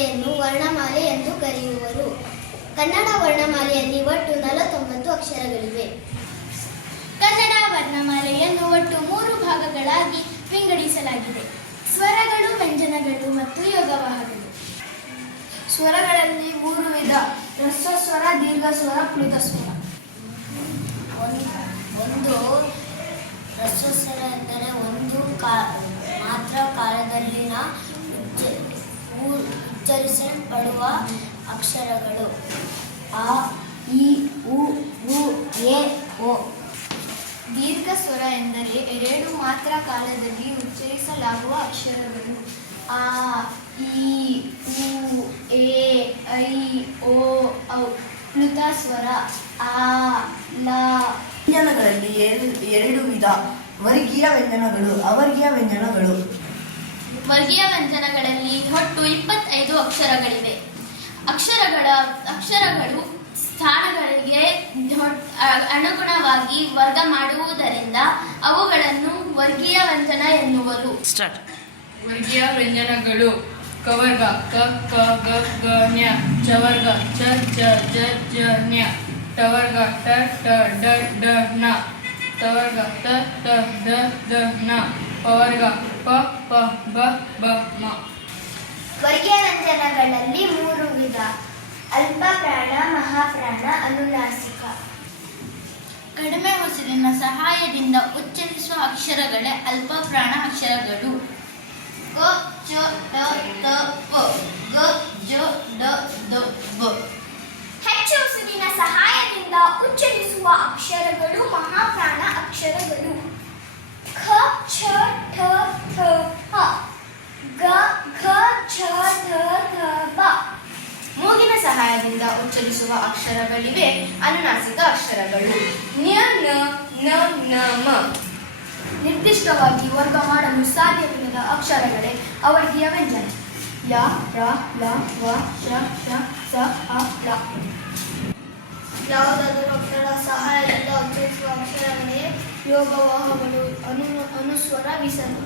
ವರ್ಣಮಾಲೆಯನ್ನು ವರ್ಣಮಾಲೆ ಎಂದು ಕರೆಯುವರು. ಕನ್ನಡ ವರ್ಣಮಾಲೆಯಲ್ಲಿ ಒಟ್ಟು 49 ಅಕ್ಷರಗಳಿವೆ. ಕನ್ನಡ ವರ್ಣಮಾಲೆಯನ್ನು ಒಟ್ಟು 3 ಭಾಗಗಳಾಗಿ ವಿಂಗಡಿಸಲಾಗಿದೆ: ಸ್ವರಗಳು, ವ್ಯಂಜನಗಳು ಮತ್ತು ಯೋಗವಾಹಗಳು. ಸ್ವರಗಳಲ್ಲಿ 3 ವಿಧ: ಹ್ರಸ್ವ ಸ್ವರ, ದೀರ್ಘ ಸ್ವರ, ಪ್ಲುತ ಸ್ವರ. ಒಂದು ಹ್ರಸ್ವ ಸ್ವರ ಎಂದರೆ ಒಂದು ಮಾತ್ರ ಕಾಲದಲ್ಲಿನ ಉಚ್ಚರಿಸಲ್ಪಡುವ ಅಕ್ಷರಗಳು. ಅ, ಇ, ಉ, ಎ, ಓ. ದೀರ್ಘ ಸ್ವರ ಎಂದರೆ 2 ಮಾತ್ರ ಕಾಲದಲ್ಲಿ ಉಚ್ಚರಿಸಲಾಗುವ ಅಕ್ಷರಗಳು. ಆ, ಈ, ಉ, ಎ, ಐ, ಓ, ಔ. ಪ್ಲುತ ಸ್ವರ: ಆ, ಲ. ವ್ಯಂಜನಗಳಲ್ಲಿ 2 ವಿಧ: ವರ್ಗೀಯ ವ್ಯಂಜನಗಳು, ಅವರ್ಗೀಯ ವ್ಯಂಜನಗಳು. ವರ್ಗೀಯ ವ್ಯಂಜನಗಳಲ್ಲಿ ಒಟ್ಟು 25 ಅಕ್ಷರಗಳಿವೆ. ಅಕ್ಷರಗಳು ಸ್ಥಾನಗಳಿಗೆ ಅನುಗುಣವಾಗಿ ವರ್ಗ ಮಾಡುವುದರಿಂದ ಅವುಗಳನ್ನು ವರ್ಗೀಯ ವ್ಯಂಜನ ಎನ್ನುವರು. ವರ್ಗೀಯ ವ್ಯಂಜನಗಳು: ಕವರ್ಗ ಕ, ಕ, ಗ, ಗ, ನ್ಯ. ಚವರ್ಗ ಚ, ಚ, ಜ, ಜ, ನ್ಯ. ಟವರ್ಗ ಟ, ಟ, ಡ, ಡ, ನ. ತವರ್ಗ ತ, ತ, ದ, ದ, ನ. ಪವರ್ಗ ಪ, ಪ, ಬ, ಬ, ಮ. ವರ್ಗೀಯ ವ್ಯಂಜನಗಳಲ್ಲಿ 3 ವಿಧ: ಅಲ್ಪಪ್ರಾಣ, ಮಹಾಪ್ರಾಣ, ಅನುನಾಸಿಕ. ಕಡಿಮೆ ಉಸಿರಿನ ಸಹಾಯದಿಂದ ಉಚ್ಚರಿಸುವ ಅಕ್ಷರಗಳೇ ಅಲ್ಪಪ್ರಾಣ ಅಕ್ಷರಗಳು. ಕ, ಚ, ಟ, ತ, ಪ. ಗ, ಜ, ಡ, ದ, ಬ. ಹೆಚ್ಚು ಉಸಿರಿನ ಸಹಾಯದಿಂದ ಉಚ್ಚರಿಸುವ ಅಕ್ಷರಗಳು ಮಹಾಪ್ರಾಣ ಅಕ್ಷರಗಳು. ಖ, ಛ, ಠ, ಥ, ಹ. ಗ, ಘ, ಛ, ಧ, ಧ, ಬ. ಮೂಗಿನ ಸಹಾಯದಿಂದ ಉಚ್ಚರಿಸುವ ಅಕ್ಷರಗಳಿವೆ ಅನುನಾಸಿಕ ಅಕ್ಷರಗಳು. ನ್ಯ, ನ, ನ, ನ, ಮ. ನಿರ್ದಿಷ್ಟವಾಗಿ ವರ್ಗ ಮಾಡಲು ಸಾಧ್ಯವಿಲ್ಲದ ಅಕ್ಷರಗಳೇ ಅವರ್ಗೀಯ ವ್ಯಂಜನ. ಯ, ರ, ಲ, ವ, ಶ, ಶ, ಸ, ಹ, ಳ. ಯಾವುದಾದರೂ ಅಕ್ಷರ ಸಹಾಯದಿಂದ ಉಚ್ಚರಿಸುವ ಅಕ್ಷರಗಳೇ ಯೋಗವಾಹಗಳು. ಅನುಸ್ವರ, ವಿಸರ್ಗ.